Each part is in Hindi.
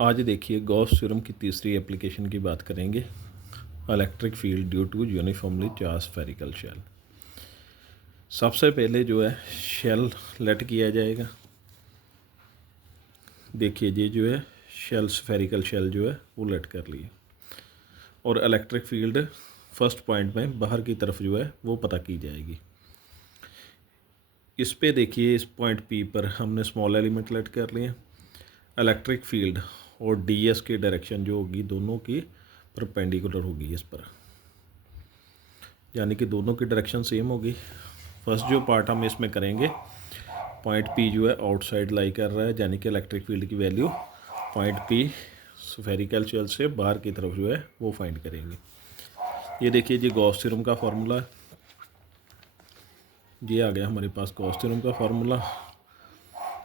आज देखिए गॉस थ्योरम की तीसरी एप्लीकेशन की बात करेंगे। Electric field due to uniformly charge spherical shell. सबसे पहले जो है शेल लेट किया जाएगा। देखिए ये जो है शेल स्फेरिकल शेल जो है वो लेट कर लिए और इलेक्ट्रिक फील्ड फर्स्ट पॉइंट में बाहर की तरफ जो है वो पता की जाएगी। इस पे देखिए इस पॉइंट पी पर हमने स्मॉल एलिमेंट लेट कर लिए। इलेक्ट्रिक फील्ड और ds की डायरेक्शन जो होगी दोनों की परपेंडिकुलर होगी इस पर, यानी कि दोनों की डायरेक्शन सेम होगी। फर्स्ट जो पार्ट हम इसमें करेंगे, पॉइंट P जो है आउटसाइड लाई कर रहा है, यानी कि इलेक्ट्रिक फील्ड की value point P spherical shell से बाहर की तरफ जो है वो फाइंड करेंगे। ये देखिए जी गॉस थ्योरम का फार्मूला, ये आ गया हमारे पास गॉस थ्योरम का फार्मूला।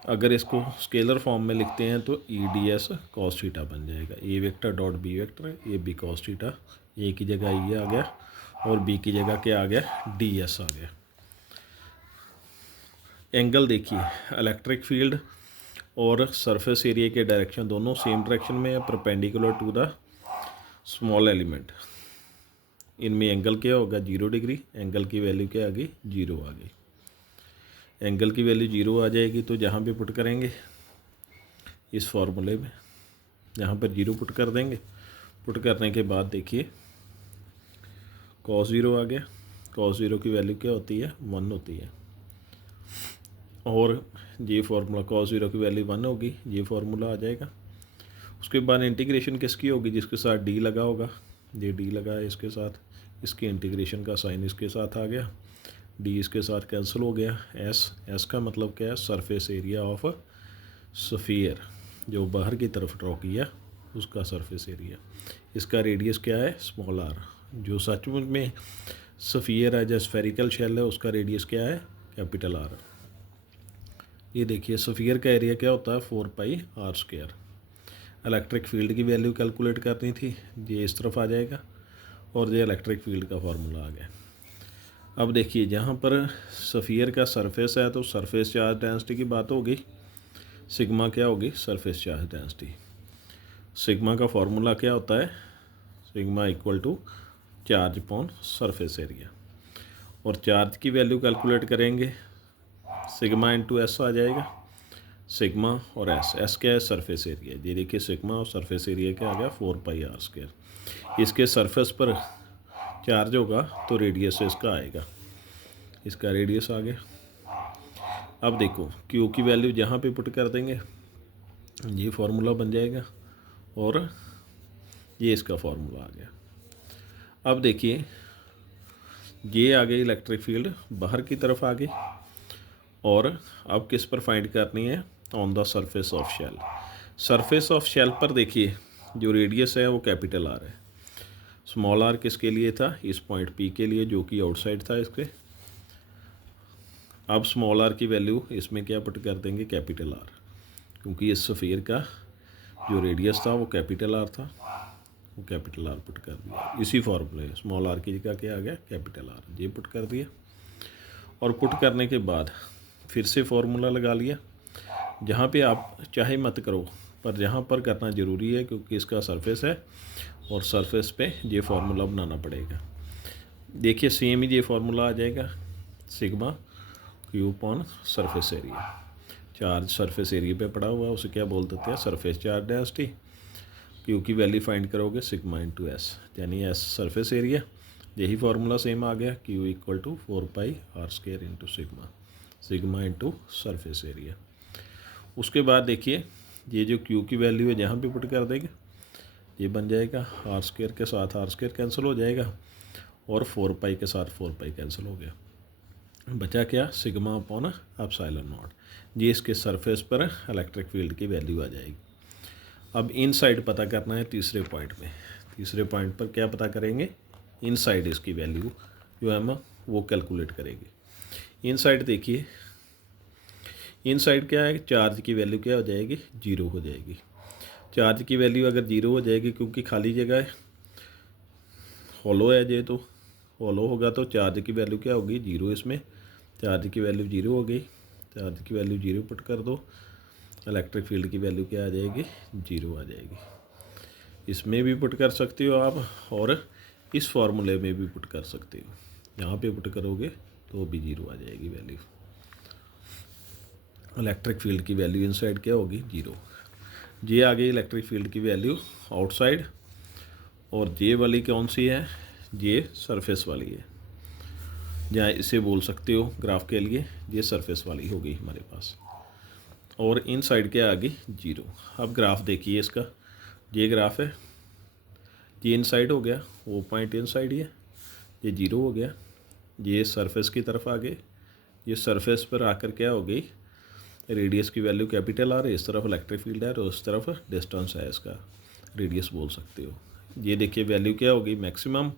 अगर इसको स्केलर फॉर्म में लिखते हैं तो E D S cos theta बन जाएगा। ए वेक्टर डॉट बी वेक्टर है, ये बी कॉस थीटा, ए की जगह ये आ गया और बी की जगह क्या आ गया, डी एस आ गया। एंगल देखिए, इलेक्ट्रिक फील्ड और सरफेस एरिया के डायरेक्शन दोनों सेम डायरेक्शन में है, perpendicular to the small element. इनमें एंगल क्या होगा, 0 डिग्री। एंगल की वैल्यू क्या आ गई, 0 आ गई। एंगल की वैल्यू 0 आ जाएगी तो जहाँ भी पुट करेंगे इस फॉर्मूले में, यहाँ पर 0 पुट कर देंगे। पुट करने के बाद देखिए cos 0 आ गया। cos 0 की वैल्यू क्या होती है, 1 होती है। और ये फार्मूला cos 0 की वैल्यू 1 होगी, ये फार्मूला आ जाएगा। उसके बाद इंटीग्रेशन किसकी होगी, जिसके साथ d लगा होगा। ये d लगा है इसके साथ, इसकी इंटीग्रेशन का साइन इसके साथ आ गया, d इसके साथ कैंसिल हो गया। s का मतलब क्या है, सरफेस एरिया ऑफ स्फीयर, जो बाहर की तरफ ड्रॉ किया उसका सरफेस एरिया। इसका रेडियस क्या है, स्मॉल r। जो सचमुच में स्फीयर है, जो स्फेरिकल शेल है, उसका रेडियस क्या है, कैपिटल R। ये देखिए स्फीयर का एरिया क्या होता है, 4πr²। इलेक्ट्रिक फील्ड की वैल्यू कैलकुलेट करनी थी, ये इस तरफ आ जाएगा और ये इलेक्ट्रिक फील्ड का फार्मूला आ गया। अब देखिए जहाँ पर स्फीयर का सरफेस है तो सरफेस चार्ज डेंसिटी की बात होगी। सिग्मा क्या होगी, सरफेस चार्ज डेंसिटी। सिग्मा का फार्मूला क्या होता है, sigma equal to charge upon surface area. और चार्ज की वैल्यू कैलकुलेट करेंगे, सिग्मा इंटू एस आ जाएगा। सिग्मा और एस क्या है, सरफेस एरिया। ये देखिए सिग्मा और सरफेस एरिया क्या आ गया, 4πr²। इसके सरफेस पर चार्ज होगा तो रेडियस इसका आएगा, इसका रेडियस आ गया। अब देखो क्यू की वैल्यू जहाँ पे पुट कर देंगे ये फार्मूला बन जाएगा और ये इसका फार्मूला आ गया। अब देखिए ये आ गई इलेक्ट्रिक फील्ड बाहर की तरफ आ गई और अब किस पर फाइंड करनी है, on the surface of shell. Surface of shell पर देखिए जो रेडियस है वो कैपिटल आर है। स्मॉल आर किसके लिए था, इस पॉइंट पी के लिए जो कि आउटसाइड था इसके। अब स्मॉल आर की वैल्यू इसमें क्या पुट कर देंगे, कैपिटल आर, क्योंकि इस स्फीयर का जो रेडियस था वो कैपिटल आर था, वो कैपिटल आर पुट कर दिया। इसी फॉर्मूले स्मॉल आर की जगह क्या आ गया, कैपिटल आर, ये पुट कर दिया। और पुट करने के बाद फिर से फार्मूला लगा लिया। जहाँ पे आप चाहे मत करो, पर जहाँ पर करना ज़रूरी है क्योंकि इसका सरफेस है और सरफेस पे ये फार्मूला बनाना पड़ेगा। देखिए सेम ही ये फार्मूला आ जाएगा, sigma Q upon surface area. Charge surface area पे पड़ा हुआ है, उसे क्या बोल देते हैं, सरफेस चार्ज डेंसिटी। क्यू की वैल्यू फाइंड करोगे सिग्मा इंटू एस, यानी एस सरफेस एरिया। यही फार्मूला सेम आ गया, Q equal to 4πr² into sigma, sigma into surface area. उसके बाद देखिए ये जो क्यू की वैल्यू है जहाँ पे पुट कर देंगे ये बन जाएगा, r² के साथ r² कैंसिल हो जाएगा और 4π के साथ 4π कैंसिल हो गया। बचा क्या, सिग्मा अपॉन एप्सिलॉन नॉट। ये इसके सरफेस पर इलेक्ट्रिक फील्ड की वैल्यू आ जाएगी। अब इन साइड पता करना है तीसरे पॉइंट में। तीसरे पॉइंट पर क्या पता करेंगे, इन साइड इसकी वैल्यू जो है हम वो कैलकुलेट करेंगे। इन साइड देखिए, इन साइड क्या है, चार्ज की वैल्यू क्या हो जाएगी, 0 हो जाएगी। चार्ज की वैल्यू अगर 0 हो जाएगी क्योंकि खाली जगह है, हॉलो है ये, तो हॉलो होगा तो चार्ज की वैल्यू क्या होगी, 0। इसमें चार्ज की वैल्यू 0 हो गई, चार्ज की वैल्यू 0 पुट कर दो। इलेक्ट्रिक फील्ड की वैल्यू क्या आ जाएगी, 0 आ जाएगी। इसमें भी पुट कर सकते हो आप और इस फार्मूले में भी पुट कर सकते हो। यहाँ पे पुट करोगे तो भी 0 आ जाएगी वैल्यू। इलेक्ट्रिक फील्ड की वैल्यू इनसाइड क्या होगी, 0। ये आ गई इलेक्ट्रिक फील्ड की वैल्यू आउटसाइड। और ये वाली कौन सी है, ये सरफेस वाली है, या इसे बोल सकते हो ग्राफ के लिए ये सरफेस वाली हो गई हमारे पास। और इन साइड क्या आ गई, 0। अब ग्राफ देखिए इसका, ये ग्राफ है, ये इन साइड हो गया, वो पॉइंट इन साइड ही है, ये 0 हो गया। ये सरफेस की तरफ आ गए, ये सरफेस पर आकर क्या हो गई, रेडियस की वैल्यू कैपिटल आ रही है, इस तरफ इलेक्ट्रिक फील्ड है और उस तरफ डिस्टेंस है, इसका रेडियस बोल सकते हो। ये देखिए वैल्यू क्या होगी, मैक्सिमम।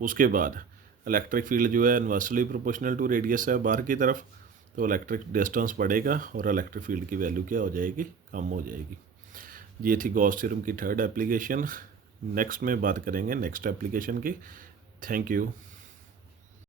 उसके बाद इलेक्ट्रिक फील्ड जो है इन्वर्सली प्रोपोर्शनल टू रेडियस है बाहर की तरफ, तो इलेक्ट्रिक डिस्टेंस बढ़ेगा और इलेक्ट्रिक फील्ड की वैल्यू क्या हो जाएगी, कम हो जाएगी। ये थी गॉस थ्योरम की थर्ड एप्लीकेशन। नेक्स्ट में बात करेंगे नेक्स्ट एप्लीकेशन की। Thank you.